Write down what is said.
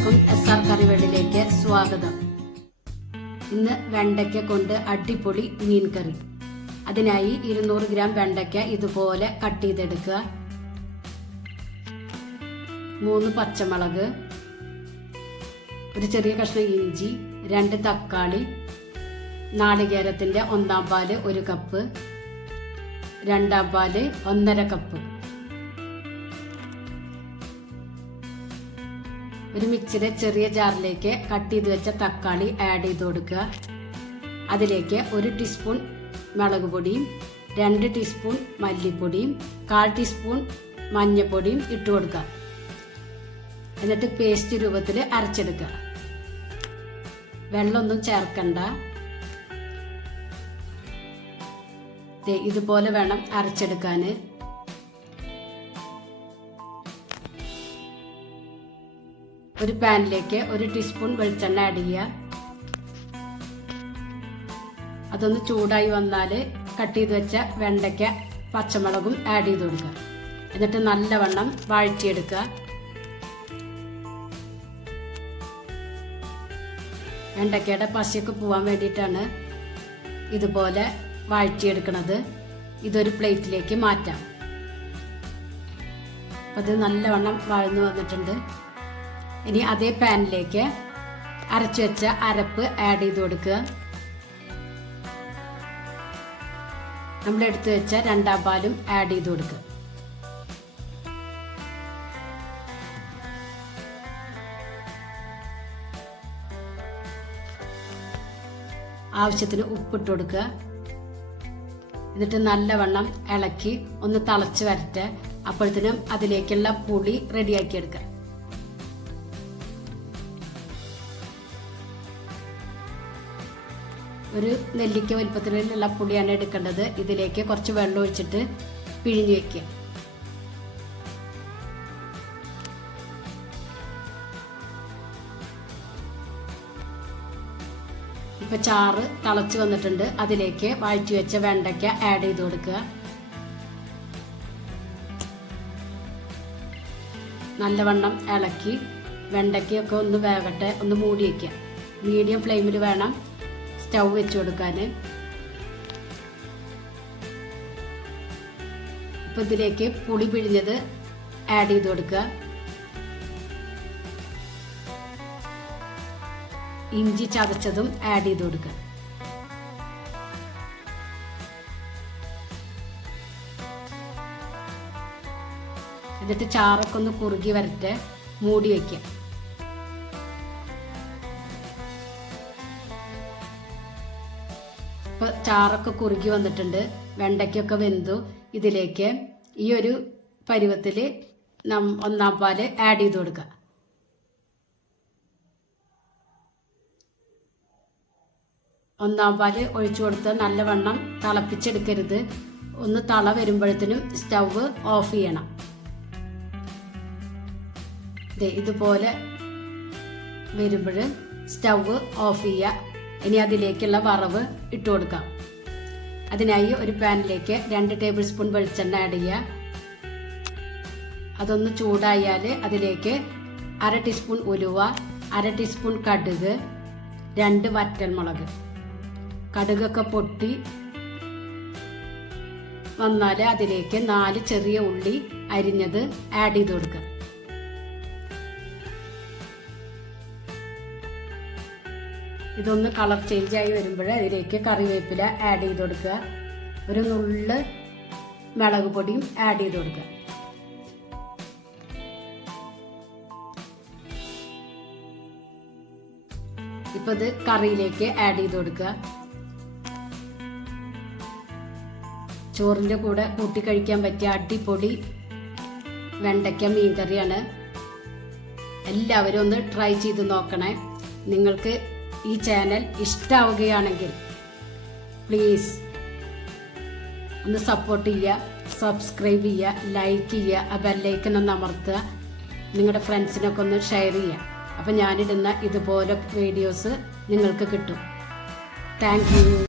എല്ലാവർക്കും SR കറി വേൾഡിലേക്ക് സ്വാഗതം. ഇന്ന് വെണ്ടയ്ക്ക കൊണ്ട് അടിപൊളി മീൻ കറി. അതിനായി 200 ഗ്രാം വെണ്ടയ്ക്ക ഇതുപോലെ കട്ട് ചെയ്തെടുക്കുക. 3 പച്ചമുളക്, ഒരു ചെറിയ കഷ്ണം ഇഞ്ചി, 2 തക്കാളി, നാളികേരത്തിന്റെ 1/4 പാല് 1 കപ്പ്, 2/2 പാല് 1/2 കപ്പ്. ഒരു മിക്സിയുടെ ചെറിയ ജാറിലേക്ക് കട്ട് ചെയ്ത് വെച്ച തക്കാളി ആഡ് ചെയ്ത് കൊടുക്കുക. അതിലേക്ക് 1 ടീസ്പൂൺ മുളക് പൊടിയും 2 ടീസ്പൂൺ മല്ലിപ്പൊടിയും 1/4 ടീസ്പൂൺ മഞ്ഞൾപ്പൊടിയും ഇട്ട് കൊടുക്കുക. എന്നിട്ട് പേസ്റ്റ് രൂപത്തിൽ അരച്ചെടുക്കുക. വെള്ളമൊന്നും ചേർക്കണ്ട. ഇതുപോലെ വേണം അരച്ചെടുക്കാൻ. ഒരു പാനിലേക്ക് 1 ടീസ്പൂൺ വെളിച്ചെണ്ണ ആഡ് ചെയ്യുക. അതൊന്ന് ചൂടായി വന്നാൽ കട്ട് ചെയ്ത് വെച്ച വെണ്ടയ്ക്ക പച്ചമുളകും ആഡ് ചെയ്ത് കൊടുക്കുക. എന്നിട്ട് നല്ലവണ്ണം വഴറ്റിയെടുക്കുക. വെണ്ടയ്ക്കയുടെ പശയൊക്കെ പോവാൻ വേണ്ടിയിട്ടാണ് ഇതുപോലെ വഴറ്റിയെടുക്കുന്നത്. ഇതൊരു പ്ലേറ്റിലേക്ക് മാറ്റാം. അത് നല്ലവണ്ണം വഴന്നു വന്നിട്ടുണ്ട്. ഇനി അതേ പാനിലേക്ക് അരച്ചു വെച്ച അരപ്പ് ആഡ് ചെയ്ത് കൊടുക്കുക. നമ്മൾ എടുത്തു വെച്ച 2/2 പാലും ആഡ് ചെയ്ത് കൊടുക്കുക. ആവശ്യത്തിന് ഉപ്പിട്ട് കൊടുക്കുക. എന്നിട്ട് നല്ലവണ്ണം ഇളക്കി ഒന്ന് തിളച്ച് വരട്ടെ. അപ്പോഴത്തേനും അതിലേക്കുള്ള പുളി റെഡിയാക്കി എടുക്കുക. ഒരു നെല്ലിക്ക വലുപ്പത്തിലുള്ള പുളിയാണ് എടുക്കേണ്ടത്. ഇതിലേക്ക് കുറച്ച് വെള്ളം ഒഴിച്ചിട്ട് പിഴിഞ്ഞു വെക്കുക. ഇപ്പൊ ചാറ് തിളച്ച് വന്നിട്ടുണ്ട്. അതിലേക്ക് വഴറ്റി വെച്ച വെണ്ടയ്ക്ക ആഡ് ചെയ്ത് കൊടുക്കുക. നല്ലവണ്ണം ഇളക്കി വെണ്ടയ്ക്കൊക്കെ ഒന്ന് വേകട്ടെ. ഒന്ന് മൂടി വയ്ക്കുക. മീഡിയം ഫ്ലെയിമിൽ വേണം സ്റ്റൗ വെച്ച് കൊടുക്കാൻ. ഇപ്പൊ ഇതിലേക്ക് പുളി പിഴിഞ്ഞത് ആഡ് ചെയ്ത് കൊടുക്കുക. ഇഞ്ചി ചതച്ചതും ആഡ് ചെയ്ത് കൊടുക്കുക. എന്നിട്ട് ചാറൊക്കെ ഒന്ന് കുറുകി വരട്ടെ. മൂടി വയ്ക്കുക. ഇപ്പൊ ചാറൊക്കെ കുറുകി വന്നിട്ടുണ്ട്. വെണ്ടയ്ക്കൊക്കെ വെന്തു. ഇതിലേക്ക് ഈ ഒരു പരുവത്തിൽ 1/4 പാല് ആഡ് ചെയ്ത് കൊടുക്കുക. ഒന്നാം പാല് ഒഴിച്ചു കൊടുത്ത് നല്ലവണ്ണം തിളപ്പിച്ചെടുക്കരുത്. ഒന്ന് തള വരുമ്പോഴത്തേനും സ്റ്റവ് ഓഫ് ചെയ്യണം. ഇതുപോലെ വരുമ്പോൾ സ്റ്റവ് ഓഫ് ചെയ്യുക. ഇനി അതിലേക്കുള്ള വറവ് ഇട്ട് കൊടുക്കാം. അതിനായി ഒരു പാനിലേക്ക് 2 ടേബിൾ സ്പൂൺ വെളിച്ചെണ്ണ ആഡ് ചെയ്യുക. അതൊന്ന് ചൂടായാൽ അതിലേക്ക് 1/2 ടീസ്പൂൺ ഉലുവ, 1/2 ടീസ്പൂൺ കടുക്, 2 വറ്റൽമുളക്. കടുകൊക്കെ പൊട്ടി വന്നാൽ അതിലേക്ക് 4 ചെറിയ ഉള്ളി അരിഞ്ഞത് ആഡ് ചെയ്ത് കൊടുക്കുക. ഇതൊന്ന് കളർ ചേഞ്ച് ആയി വരുമ്പോൾ അതിലേക്ക് കറിവേപ്പില ആഡ് ചെയ്ത് കൊടുക്കുക. ഒരു നുള്ള് മുളക് പൊടിയും ആഡ് ചെയ്ത് കൊടുക്കുക. ഇപ്പൊ ഇത് കറിയിലേക്ക് ആഡ് ചെയ്ത് കൊടുക്കുക. ചോറിന്റെ കൂടെ കൂട്ടി കഴിക്കാൻ പറ്റിയ അടിപൊളി വെണ്ടയ്ക്ക മീൻ കറിയാണ്. എല്ലാവരും ഒന്ന് ട്രൈ ചെയ്ത് നോക്കണേ. നിങ്ങൾക്ക് ഈ ചാനൽ ഇഷ്ടമാവുകയാണെങ്കിൽ പ്ലീസ് ഒന്ന് സപ്പോർട്ട് ചെയ്യുക, സബ്സ്ക്രൈബ് ചെയ്യുക, ലൈക്ക് ചെയ്യുക, ആ ബെല്ലൈക്കൺ ഒന്ന് അമർത്തുക. നിങ്ങളുടെ ഫ്രണ്ട്സിനൊക്കെ ഒന്ന് ഷെയർ ചെയ്യുക. അപ്പം ഞാനിടുന്ന ഇതുപോലെ വീഡിയോസ് നിങ്ങൾക്ക് കിട്ടും. Thank you.